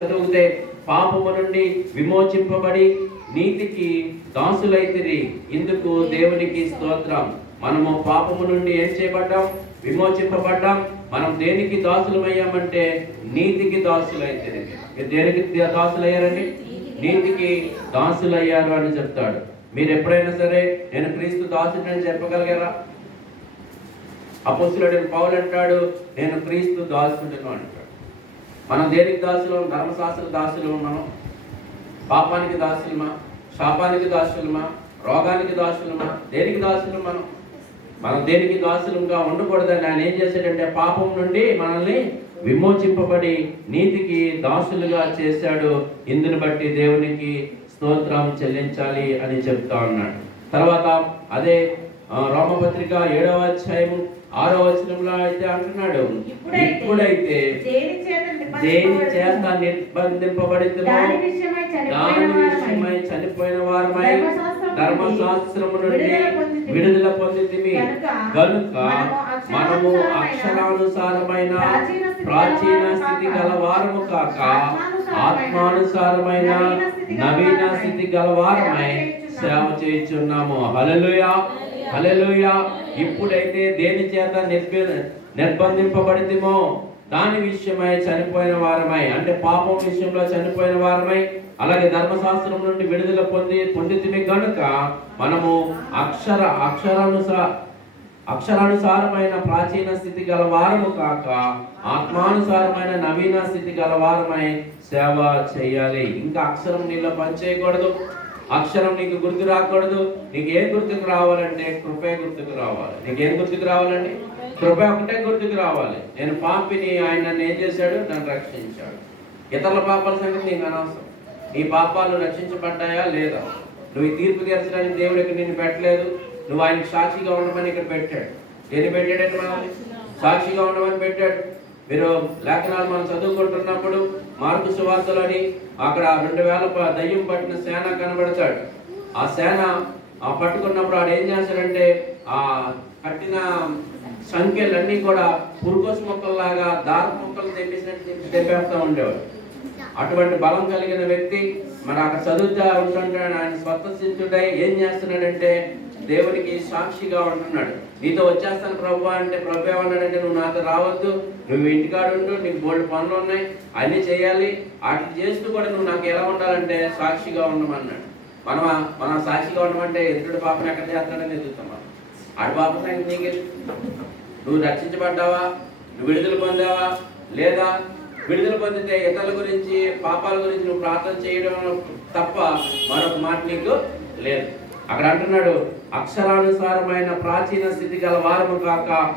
చదివితే పాపము నుండి విమోచింపబడి నీతికి దాసులైతిరి. ఇందుకు దేవునికి స్తోత్రం. మనము పాపము నుండి ఏం చేయబడ్డాం? విమోచింపబడ్డాం. మనం దేనికి దాసులమయ్యామంటే నీతికి దాసులైతిరి. దేనికి దాసులయ్యారండి? నీతికి దాసులయ్యారు అని చెప్తాడు. మీరు ఎప్పుడైనా సరే నేను క్రీస్తు దాసుని అని చెప్పగలిగారా? అపోస్తలుడైన పౌలు అంటాడు, నేను క్రీస్తు దాసుడును అంటాడు. మనం దేనికి దాసులు? ధర్మశాస్త్ర దాసులు ఉన్నాము. పాపానికి దాసులమా? శాపానికి దాసులమా? రోగానికి దాసులమా? దేనికి దాసులు? మనం దేనికి దాసులుగా ఉండకూడదని ఆయన ఏం చేశాడంటే పాపం నుండి మనల్ని విమోచింపబడి నీతికి దాసులుగా చేశాడు. ఇందుని బట్టి దేవునికి స్తోత్రం చెల్లించాలి అని చెప్తా ఉన్నాడు. తర్వాత అదే రోమపత్రిక 7వ అధ్యాయము 6వ వచనంలో అయితే అంటున్నాడు, ఇప్పుడైతే దేని చేత నిర్బంధింపబడితేమో దాని విషయమై చనిపోయిన వారమై ధర్మశాస్త్రము నుండి విడుదల పొందితిమి గనుక మనము అక్షరానుసారమైన ప్రాచీన స్థితి గలవారము కాక ఆత్మానుసారమైన నవీన స్థితి గలవారమై సేవ చేయుచున్నాము. హల్లెలూయా, హల్లెలూయా. ఇప్పుడైతే దేని చేత నిర్బంధింపబడితేమో దాని విషయమై చనిపోయిన వారమై, అంటే పాపం విషయంలో చనిపోయిన వారమై, అలాగే ధర్మశాస్త్రం నుండి విడుదల పొందితిమి గనుక మనము అక్షరానుసారమైన ప్రాచీన స్థితి గల వారము కాక ఆత్మానుసారమైన నవీన స్థితి గల వారమై సేవ చేయాలి. ఇంకా అక్షరం నీలో పనిచేయకూడదు. అక్షరం నీకు గుర్తు రాకూడదు. నీకు ఏం గుర్తుకు రావాలంటే కృపే గుర్తుకు రావాలి. నీకు ఏం గుర్తుకు రావాలండి? కృప ఒకటే గుర్తుకు రావాలి. నేను పాపిని, ఆయన నన్ను ఏం చేశాడు? నన్ను రక్షించాడు. ఇతరుల పాపాల సంగతి నీకు అనవసరం. నీ పాపాలు రక్షించబడ్డాయా లేదా? నువ్వు ఈ తీర్పు తీర్చడానికి దేవుడు ఇక్కడ నిన్ను పెట్టలేదు. నువ్వు ఆయనకు సాక్షిగా ఉండమని ఇక్కడ పెట్టాడు. దేని పెట్టాడంటే మనల్ని సాక్షిగా ఉండమని పెట్టాడు. మీరు లేఖనాలు మనం చదువుకుంటున్నప్పుడు మార్కు సువార్తలోని అక్కడ 2000 దయ్యం పట్టిన సేన కనబడతాడు. ఆ సేన పట్టుకున్నప్పుడు ఆడు ఏం చేస్తాడంటే ఆ కట్టిన సంఖ్యలన్నీ కూడా పురుకోసు మొక్కల్లాగా దార మొక్కలు తెప్పేస్తూ ఉండేవాడు. అటువంటి బలం కలిగిన వ్యక్తి మరి అక్కడ చదువుతా ఉంటుంటాడు. ఆయన స్వతంత్రుడై ఏం చేస్తున్నాడంటే దేవునికి సాక్షిగా ఉంటున్నాడు. నీతో వచ్చేస్తాను ప్రభు అంటే ప్రభు ఏమన్నాడంటే నువ్వు నాతో రావద్దు, నువ్వు ఇంటికాడు ఉండు, నీకు బోల్డ్ పనులు ఉన్నాయి, అన్నీ చేయాలి. వాటిని చేస్తూ కూడా నువ్వు నాకు ఎలా ఉండాలంటే సాక్షిగా ఉండమన్నాడు. మనం సాక్షిగా ఉండమంటే ఎదుటి పాపను ఎక్కడ చేస్తాడని ఎదుగుతాం. ఆడి పాప సంగతి నీకు నువ్వు రక్షించబడ్డావా? నువ్వు విడుదల పొందావా లేదా? విడుదల పొందితే ఇతరుల గురించి పాపాల గురించి నువ్వు ప్రార్థన చేయడం తప్ప మరొక మాట నీకు లేదు. అక్కడ అంటున్నాడు, అక్షరానుసారమైన ప్రాచీన స్థితి గల వారము కాక